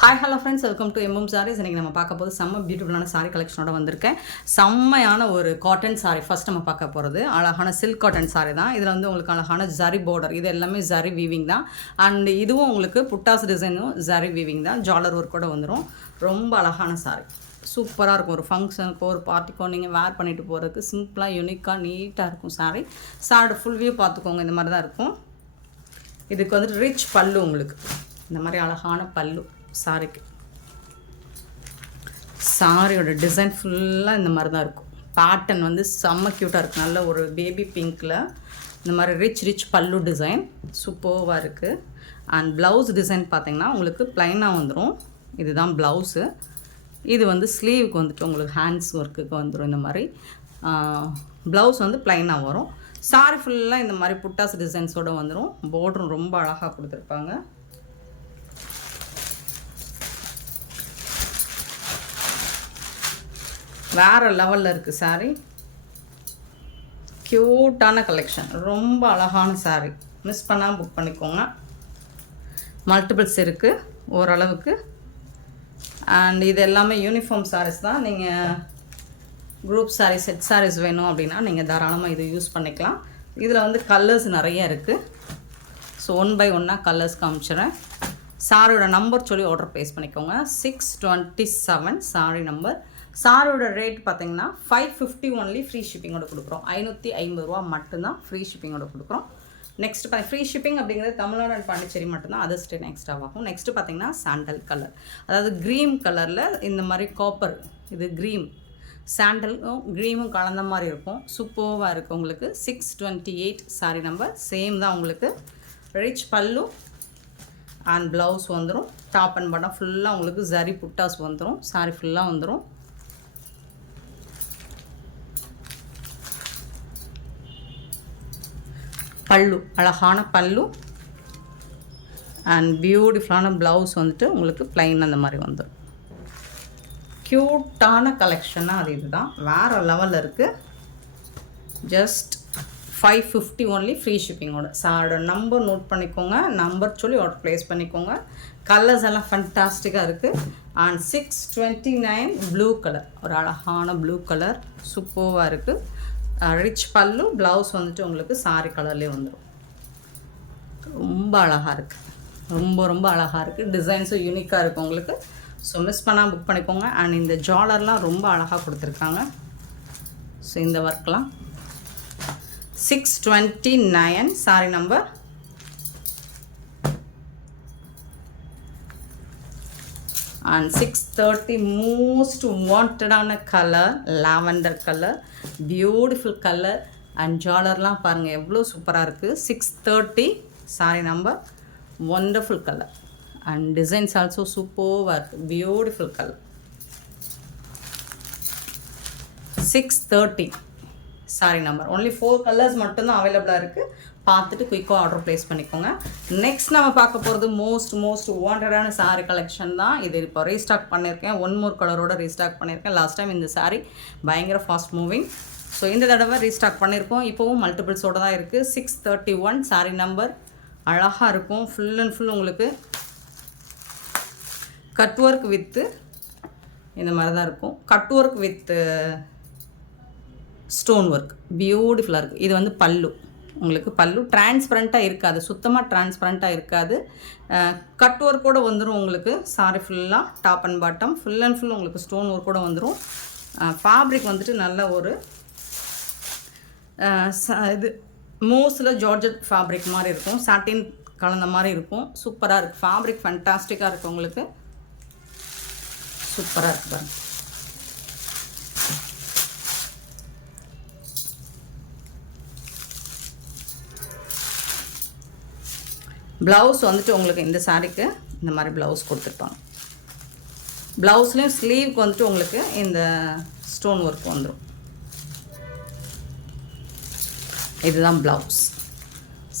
Hi hello friends, welcome to M M sarees. இன்றைக்கி நம்ம பார்க்க போது செம்ம பியூட்டிஃபுல்லான சாரீ கலெக்ஷனோட வந்திருக்கேன். செம்மையான ஒரு காட்டன் சாரீ ஃபஸ்ட் நம்ம பார்க்க போகிறது. அழகான சில்க் காட்டன் சாரீ தான். இதில் வந்து உங்களுக்கு அழகான ஜரி பார்டர், இது எல்லாமே ஜரி வீவிங் தான். அண்ட் இதுவும் உங்களுக்கு புட்டாஸ் டிசைனும் ஜரி வீவிங் தான். ஜாலர் ஒர்க் கூட வந்துடும். ரொம்ப அழகான சாரீ, சூப்பராக இருக்கும். ஒரு ஃபங்க்ஷனுக்கோ ஒரு பார்ட்டிக்கோ நீங்கள் வேர் பண்ணிட்டு போகிறதுக்கு சிம்பிளாக யூனிக்காக நீட்டாக இருக்கும் சாரீ. சாரோட ஃபுல் வியூ பார்த்துக்கோங்க. இந்த மாதிரி தான் இருக்கும். இதுக்கு வந்துட்டு ரிச் பல்லு, உங்களுக்கு இந்த மாதிரி அழகான பல்லு சாரிக்கு. சாரியோட டிசைன் ஃபுல்லாக இந்த மாதிரி தான் இருக்கும். பேட்டர்ன் வந்து செம்ம க்யூட்டாக இருக்குது. நல்ல ஒரு பேபி பிங்க்கில் இந்த மாதிரி ரிச் பல்லு டிசைன் சூப்பராக இருக்குது. அண்ட் ப்ளவுஸ் டிசைன் பார்த்திங்கன்னா உங்களுக்கு ப்ளைனாக வந்துடும். இதுதான் ப்ளவுஸு. இது வந்து ஸ்லீவுக்கு வந்துட்டு உங்களுக்கு ஹேண்ட்ஸ் ஒர்க்குக்கு வந்துடும். இந்த மாதிரி ப்ளவுஸ் வந்து ப்ளைனாக வரும். சாரி ஃபுல்லாக இந்த மாதிரி புட்டாஸ் டிசைன்ஸோடு வந்துடும். பார்டரும் ரொம்ப அழகாக கொடுத்துருப்பாங்க. வேறு லெவலில் இருக்குது சாரீ. க்யூட்டான கலெக்ஷன், ரொம்ப அழகான சாரீ. மிஸ் பண்ணாமல் புக் பண்ணிக்கோங்க. மல்டிபிள்ஸ் இருக்குது ஓரளவுக்கு. அண்ட் இது எல்லாமே யூனிஃபார்ம் சாரீஸ் தான். நீங்கள் குரூப் சாரீ, செட் சாரீஸ் வேணும் அப்படின்னா நீங்கள் தாராளமாக இது யூஸ் பண்ணிக்கலாம். இதில் வந்து கலர்ஸ் நிறைய இருக்குது. ஸோ 1 by 1 கலர்ஸ் காமிச்சிடுறேன். சாரியோட நம்பர் சொல்லி ஆர்டர் ப்ளேஸ் பண்ணிக்கோங்க. 627 சாரி நம்பர். சாரோட ரேட் பார்த்தீங்கன்னா 550 ஒன்லி. ஃப்ரீ ஷிப்பிங்கோட கொடுக்குறோம். 550 ரூபா மட்டும்தான் ஃப்ரீ ஷிப்பிங்கோட கொடுக்குறோம். நெக்ஸ்ட் ஃப்ரீ ஷிப்பிங் அப்படிங்கிறது தமிழ்நாடு அண்ட் பாண்டிச்சேரி மட்டும்தான். அது ஸ்டேட் எக்ஸ்ட்ரா ஆகும். நெக்ஸ்ட்டு பார்த்தீங்கன்னா சாண்டல் கலர், அதாவது க்ரீம் கலரில் இந்த மாதிரி காப்பர், இது க்ரீம் சாண்டலும் க்ரீமும் கலந்த மாதிரி இருக்கும். சூப்பராக இருக்குது. உங்களுக்கு 628 சாரி நம்பர். சேம் தான். உங்களுக்கு ரிச் பல்லு அண்ட் ப்ளவுஸ் வந்துடும். டாப் அண்ட் பாட்டம் ஃபுல்லாக உங்களுக்கு ஜரி புட்டாஸ் வந்துடும். சாரி ஃபுல்லாக வந்துடும். பல்லு, அழகான பல்லு அண்ட் பியூட்டிஃபுல்லான ப்ளவுஸ் வந்துட்டு உங்களுக்கு ப்ளைன் அந்த மாதிரி வந்துடும். க்யூட்டான கலெக்ஷனாக அது இதுதான். வேறு லெவலில் இருக்குது. ஜஸ்ட் 550 ஒன்லி ஃப்ரீ ஷிப்பிங்கோட. சாரோட நம்பர் நோட் பண்ணிக்கோங்க. நம்பர் சொல்லி ஆர்டர் ப்ளேஸ் பண்ணிக்கோங்க. கலர்ஸ் எல்லாம் ஃபண்டாஸ்டிக்காக இருக்குது. அண்ட் 629 ப்ளூ கலர், ஒரு அழகான ப்ளூ கலர் சூப்பராக இருக்குது. ரிச் பல்லு, ப்ளவுஸ் வந்துட்டு உங்களுக்கு சாரி கலர்லேயே வந்துடும். ரொம்ப அழகாக இருக்குது. ரொம்ப அழகாக இருக்குது. டிசைன்ஸும் யூனிக்காக இருக்குது உங்களுக்கு. ஸோ மிஸ் பண்ணால் புக் பண்ணிக்கோங்க. அண்ட் இந்த ஜாலர்லாம் ரொம்ப அழகாக கொடுத்துருக்காங்க. ஸோ இந்த ஒர்க்லாம் 629 சாரி நம்பர். அண்ட் 630 மோஸ்ட் வாண்டடான colour, lavender colour, beautiful colour. And ஜாலர்லாம் பாருங்கள் எவ்வளோ சூப்பராக இருக்குது. 630 sari number. Wonderful colour and designs also சூப்பராக இருக்குது. Beautiful colour. 630 sari number. Only 4 colours மட்டும்தான் அவைலபிளாக இருக்குது. பார்த்துட்டு குயிக்காக ஆர்டர் ப்ளேஸ் பண்ணிக்கோங்க. நெக்ஸ்ட் நம்ம பார்க்க போகிறது மோஸ்ட் வாண்டடான சாரீ கலெக்ஷன் தான். இது இப்போ ரீஸ்டாக் பண்ணியிருக்கேன். 1 more கலரோட ரீஸ்டாக் பண்ணியிருக்கேன். லாஸ்ட் டைம் இந்த சாரீ பயங்கர ஃபாஸ்ட் மூவிங். ஸோ இந்த தடவை ரீஸ்டாக் பண்ணியிருக்கோம். இப்போவும் மல்டிபிள்ஸோடு தான் இருக்குது. 631 சாரீ நம்பர். அழகாக இருக்கும். ஃபுல் அண்ட் ஃபுல் உங்களுக்கு கட் ஒர்க் வித்து இந்த மாதிரி தான் இருக்கும். Cut work with stone work பியூட்டிஃபுல்லாக இருக்குது. இது வந்து பல்லு. உங்களுக்கு பல்லு டிரான்ஸ்பரண்ட்டாக இருக்காது, சுத்தமாக டிரான்ஸ்பரண்ட்டாக இருக்காது. கட் ஒர்க்கோடு வந்துடும் உங்களுக்கு. சாரி ஃபுல்லாக top and bottom full and full உங்களுக்கு ஸ்டோன் ஒர்க்கோடு வந்துடும். ஃபேப்ரிக் வந்துட்டு நல்ல ஒரு இது மோஸ்டில் ஜார்ஜெட் ஃபேப்ரிக் மாதிரி இருக்கும். சாட்டின் கலந்த மாதிரி இருக்கும். சூப்பராக இருக்குது. ஃபேப்ரிக் ஃபண்டாஸ்டிக்காக இருக்குது. உங்களுக்கு சூப்பராக இருக்குது பாருங்க. ப்ளவுஸ் வந்துட்டு உங்களுக்கு இந்த சாரீக்கு இந்த மாதிரி ப்ளவுஸ் கொடுத்துருப்பாங்க. ப்ளவுஸ்லேயும் ஸ்லீவுக்கு வந்துட்டு உங்களுக்கு இந்த ஸ்டோன் ஒர்க் வந்துடும். இதுதான் ப்ளவுஸ்.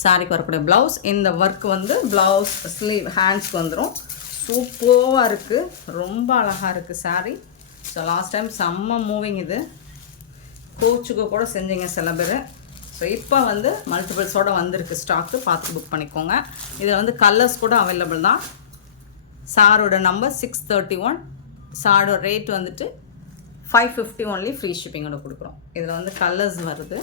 சாரிக்கு வரக்கூடிய ப்ளவுஸ். இந்த ஒர்க் வந்து ப்ளவுஸ் ஸ்லீவ் ஹேண்ட்ஸ்க்கு வந்துடும். சூப்பராக இருக்குது. ரொம்ப அழகாக இருக்குது சாரீ. ஸோ லாஸ்ட் டைம் செம்ம மூவிங். இது கோச்சுக்கு கூட செஞ்சீங்க சில பேர். ஸோ இப்போ வந்து மல்டிபிள்ஸோடு வந்திருக்கு ஸ்டாக்கு. பார்த்து புக் பண்ணிக்கோங்க. இதில் வந்து கலர்ஸ் கூட அவைலபிள் தான். சாரோட நம்பர் 631. சாரோட ரேட் வந்துட்டு 550 ஒன்லி, ஃப்ரீ ஷிப்பிங்கோட கொடுக்குறோம். இதில் வந்து கலர்ஸ் வருது.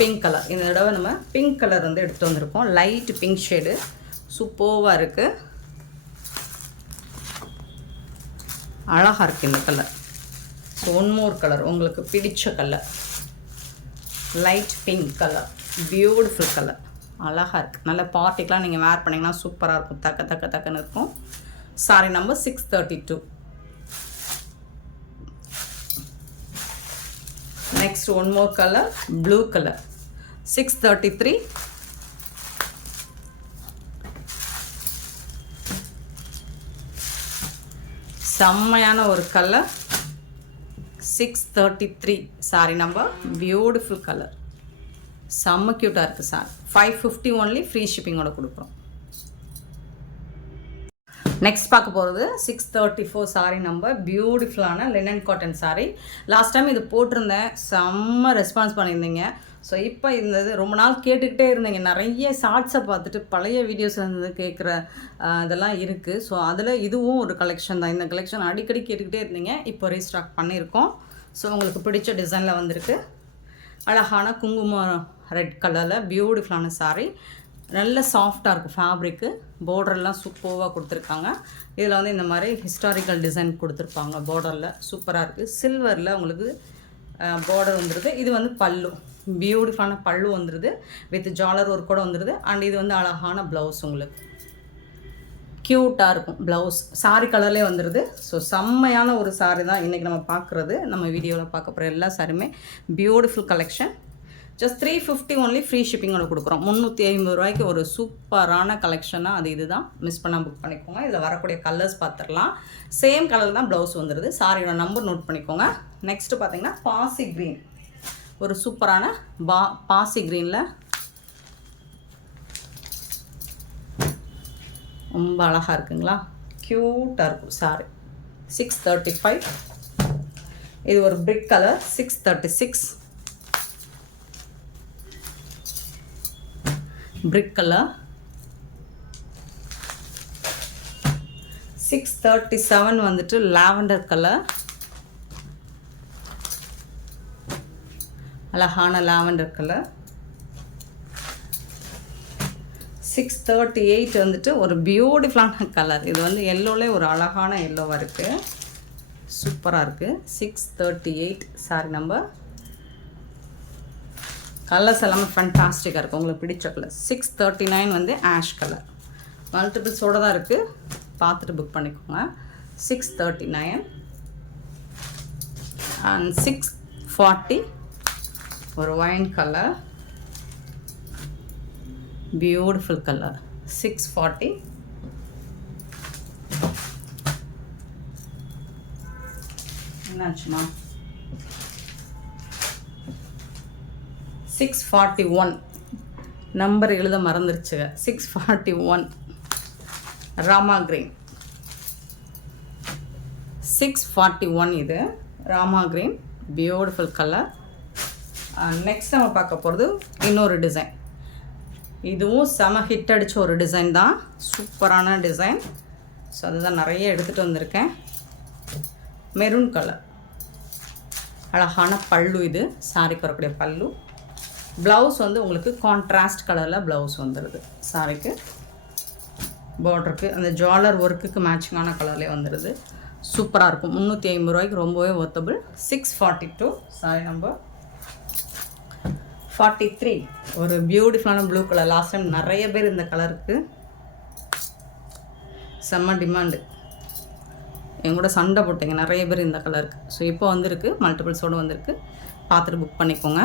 பிங்க் கலர், இந்த தடவை நம்ம பிங்க் கலர் வந்து எடுத்து வந்திருக்கோம். லைட் பிங்க் ஷேடு சூப்பர்வாக இருக்குது, அழகாக இருக்குது இந்த colour. So one more colour, உங்களுக்கு பிடிச்ச colour, light pink colour, beautiful colour, அழகாக இருக்குது. நல்ல பார்ட்டிக்கெலாம் நீங்கள் வேர் பண்ணிங்கன்னா சூப்பராக இருக்கும், தக்கன்னு இருக்கும். Sorry number 632. Next one more color, blue color, 633. செம்மையான ஒரு colour, 633 sorry number. Beautiful colour, செம்ம க்யூட்டாக இருக்குது சார். 550 ஒன்லி, ஃப்ரீ ஷிப்பிங்கோட கொடுக்குறோம். நெக்ஸ்ட் பார்க்க போகிறது 634 சாரி நம்பர். பியூட்டிஃபுல்லான linen cotton sorry. Last time இது போட்டிருந்தேன், செம்ம ரெஸ்பான்ஸ் பண்ணியிருந்தீங்க. ஸோ இப்போ இந்த இது ரொம்ப நாள் கேட்டுக்கிட்டே இருந்தீங்க. நிறைய ஷார்ட்ஸை பார்த்துட்டு பழைய வீடியோஸில் இருந்து கேட்குற இதெல்லாம் இருக்குது. ஸோ அதில் இதுவும் ஒரு கலெக்ஷன் தான். இந்த கலெக்ஷன் அடிக்கடி கேட்டுக்கிட்டே இருந்தீங்க, இப்போ ரீஸ்டாக் பண்ணியிருக்கோம். ஸோ உங்களுக்கு பிடிச்ச டிசைனில் வந்திருக்கு. அழகான குங்குமம் ரெட் கலரில் பியூட்டிஃபுல்லான சாரி. நல்ல சாஃப்டாக இருக்குது ஃபேப்ரிக்கு. பார்டர்லாம் சூப்பராக கொடுத்துருக்காங்க. இதில் வந்து இந்த மாதிரி ஹிஸ்டாரிக்கல் டிசைன் கொடுத்துருப்பாங்க. பார்டரில் சூப்பராக இருக்குது. சில்வரில் உங்களுக்கு பார்டர் வந்துடுது. இது வந்து பல்லு, பியூட்டிஃபுல்லான பல்லு வந்துடுது, வித் ஜாலர் ஒர்க் கூட வந்துடுது. அண்ட் இது வந்து அழகான ப்ளவுஸ், உங்களுக்கு க்யூட்டாக இருக்கும் ப்ளவுஸ். சாரி கலர்லேயே வந்துடுது. ஸோ செம்மையான ஒரு சாரி தான் இன்றைக்கி நம்ம பார்க்குறது. நம்ம வீடியோவில் பார்க்க போகிற எல்லா சாரியுமே beautiful collection. Just 350 only, free ஷிப்பிங்கோட கொடுக்குறோம். 350 ரூபாய்க்கு ஒரு சூப்பரான கலெக்ஷனாக அது இது தான். மிஸ் பண்ணால் புக் பண்ணிக்கோங்க. இதில் வரக்கூடிய கலர்ஸ் பார்த்துடலாம். சேம் கலர் தான் ப்ளவுஸ் வந்துடுது. சாரியோட நம்பர் நோட் பண்ணிக்கோங்க. நெக்ஸ்ட்டு பார்த்தீங்கன்னா பாசி க்ரீன், ஒரு சூப்பரான பாசி க்ரீனில் ரொம்ப அழகாக இருக்குங்களா, க்யூட்டாக இருக்கும் சாரி. 635. இது ஒரு பிரிக் கலர், 636. பிரிக் கலர். 637 வந்துட்டு லாவெண்டர் கலர், அழகான லாவெண்டர் கலர். 638 வந்துட்டு ஒரு பியூட்டிஃபுல்லான கலர். இது வந்து எல்லோலே ஒரு அழகான எல்லோவாக இருக்குது, சூப்பராக இருக்குது. 638 சாரி நம்பர். கலர்ஸ் எல்லாமே ஃபேண்டாஸ்டிக்காக இருக்குது, உங்களுக்கு பிடிச்ச கலர். 639 வந்து ஆஷ் கலர். மல்டிபிள்ஸோடு தான் இருக்குது, பார்த்துட்டு புக் பண்ணிக்கோங்க. 639 அண்ட் 640 ஒரு ஒயின் கலர், பியூட்டிஃபுல் கலர். 640. என்னாச்சுமா? 641 நம்பர் எழுத மறந்துருச்சுங்க. 641 ராமா கிரீன். 641 இது Rama green, beautiful colour. Next நம்ம பார்க்க போகிறது இன்னொரு டிசைன். இதுவும் செம ஹிட் அடித்த ஒரு டிசைன் தான், சூப்பரான டிசைன். ஸோ அதுதான் நிறைய எடுத்துகிட்டு வந்திருக்கேன். மெரூன் கலர், அழகான பல்லு. இது சாரிக்கு வரக்கூடிய பல்லு. ப்ளவுஸ் வந்து உங்களுக்கு கான்ட்ராஸ்ட் கலரில் ப்ளவுஸ் வந்துடுது. சாரிக்கு பார்டருக்கு அந்த ஜாலர் ஒர்க்குக்கு மேட்சிங்கான கலர்லேயே வந்துடுது. சூப்பராக இருக்கும். 350 ரூபாய்க்கு ரொம்பவே ஒர்த்தபிள். 642 sorry number. 43 ஒரு பியூட்டிஃபுல்லான ப்ளூ கலர். லாஸ்ட் டைம் நிறைய பேர் இந்த கலருக்கு செம்ம டிமாண்டு, எங்கூட சண்டை போட்டீங்க நிறைய பேர் இந்த கலருக்கு. ஸோ இப்போ வந்திருக்கு, மல்டிபிள்ஸோடு வந்திருக்கு, பார்த்துட்டு புக் பண்ணிக்கோங்க.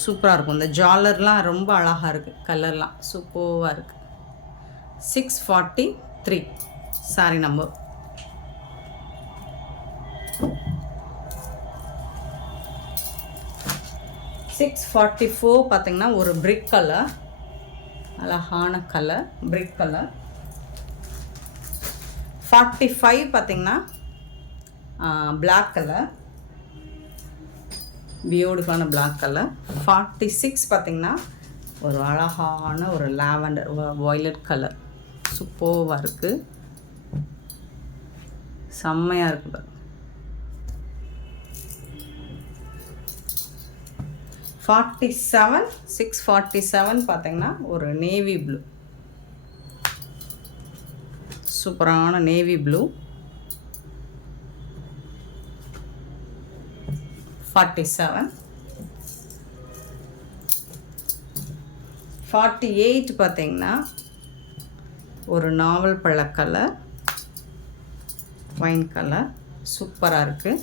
சூப்பராக இருக்கும். இந்த ஜாலர்லாம் ரொம்ப அழகாக இருக்குது, கலர்லாம் சூப்பராக இருக்குது. 643 சாரி நம்பர். சிக்ஸ் 44 பார்த்தீங்கன்னா ஒரு பிரிக் கலர், அழகான கலர், பிரிக் கலர். 45 பார்த்தீங்கன்னா பிளாக் கலர், பியூட்டிஃபுல்லான பிளாக் கலர். 46 பார்த்தீங்கன்னா ஒரு அழகான ஒரு லாவெண்டர் வயலட் கலர், சூப்பராக இருக்குது, செம்மையாக இருக்குது பாருங்க. 647 பார்த்தீங்கன்னா ஒரு நேவி ப்ளூ, சூப்பரான நேவி ப்ளூ. 48 பார்த்தீங்கன்னா ஒரு நாவல் பழ கலர், ஒயின் கலர், சூப்பராக இருக்குது.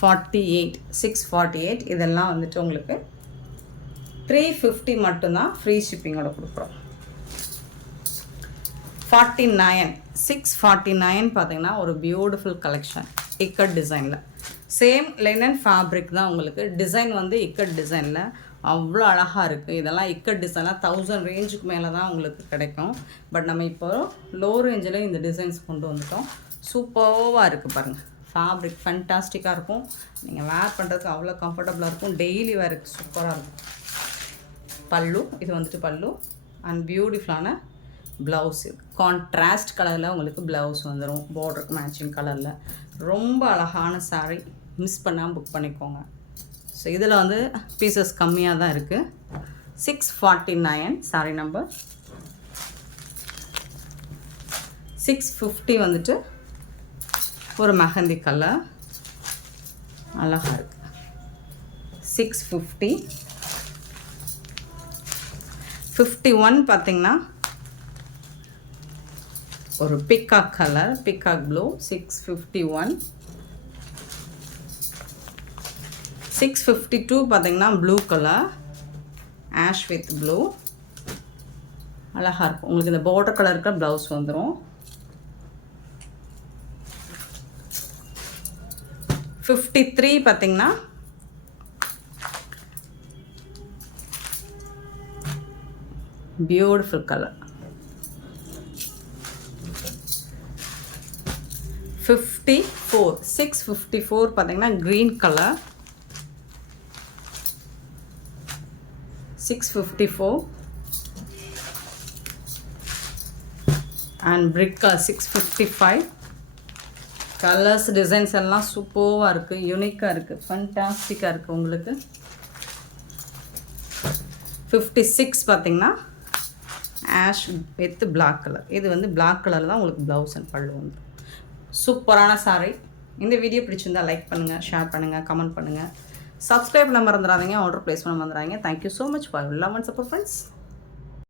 648 இதெல்லாம் வந்துட்டு உங்களுக்கு 350 மட்டும்தான் ஃப்ரீ ஷிப்பிங்கோட கொடுக்குறோம். 649 பார்த்தீங்கன்னா ஒரு பியூட்டிஃபுல் கலெக்ஷன் இக்கட் டிசைனில். சேம் லினன் ஃபேப்ரிக் தான் உங்களுக்கு. டிசைன் வந்து இக்கட் டிசைனில் அவ்வளோ அழகாக இருக்குது. இதெல்லாம் இக்கட் டிசைனாக 1000 ரேஞ்சுக்கு மேலே தான் உங்களுக்கு கிடைக்கும். பட் நம்ம இப்போ லோ ரேஞ்சில் இந்த டிசைன்ஸ் கொண்டு வந்துட்டோம். சூப்பராக இருக்குது பாருங்கள். ஃபேப்ரிக் ஃபேண்டாஸ்டிக்காக இருக்கும். நீங்கள் வேர் பண்ணுறதுக்கு அவ்வளோ கம்ஃபர்டபுளாக இருக்கும். டெய்லி வேருக்கு சூப்பராக இருக்கும். பல்லு, இது வந்துட்டு பல்லு அண்ட் பியூட்டிஃபுல்லான ப்ளவுஸ். கான்ட்ராஸ்ட் கலரில் உங்களுக்கு ப்ளவுஸ் வந்துடும், பார்டருக்கு மேட்சிங் கலரில். ரொம்ப அழகான சாரீ, மிஸ் பண்ணாமல் புக் பண்ணிக்கோங்க. ஸோ இதில் வந்து பீசஸ் கம்மியாக தான் இருக்குது. 649 சாரீ நம்பர். 650 வந்துட்டு ஒரு மெஹந்தி கலர், அழகாக இருக்குது. 650. 51 பார்த்திங்கன்னா ஒரு பிக்காக் கலர், பிக்காக் ப்ளூ. 651. 652 பார்த்திங்கன்னா blue colour, ash with blue, அழகாக இருக்கும். உங்களுக்கு இந்த பார்டர் கலர் இருக்க ப்ளவுஸ் வந்துடும். 53 பார்த்திங்கன்னா பியூட்டிஃபுல் கலர். 654 பார்த்திங்கன்னா green colour. 654 and brick colour. 655. Colours designs எல்லாம் சூப்பராக இருக்குது, யூனிக்காக இருக்குது, ஃபண்டாஸ்டிக்காக இருக்குது உங்களுக்கு. 56 பார்த்திங்கன்னா ஆஷ் வித் பிளாக் கலர். இது வந்து பிளாக் கலர் தான் உங்களுக்கு ப்ளவுஸ் அண்ட் பல்லு வந்து. சூப்பரான சாரீ. இந்த வீடியோ பிடிச்சிருந்தால் லைக் பண்ணுங்கள், ஷேர் பண்ணுங்கள், கமெண்ட் பண்ணுங்கள். சப்ஸ்கிரைப் பண்ண மறந்துடாதீங்க, ஆர்டர் ப்ளேஸ் பண்ண மறந்துடாதீங்க. Thank you so much for love and support friends.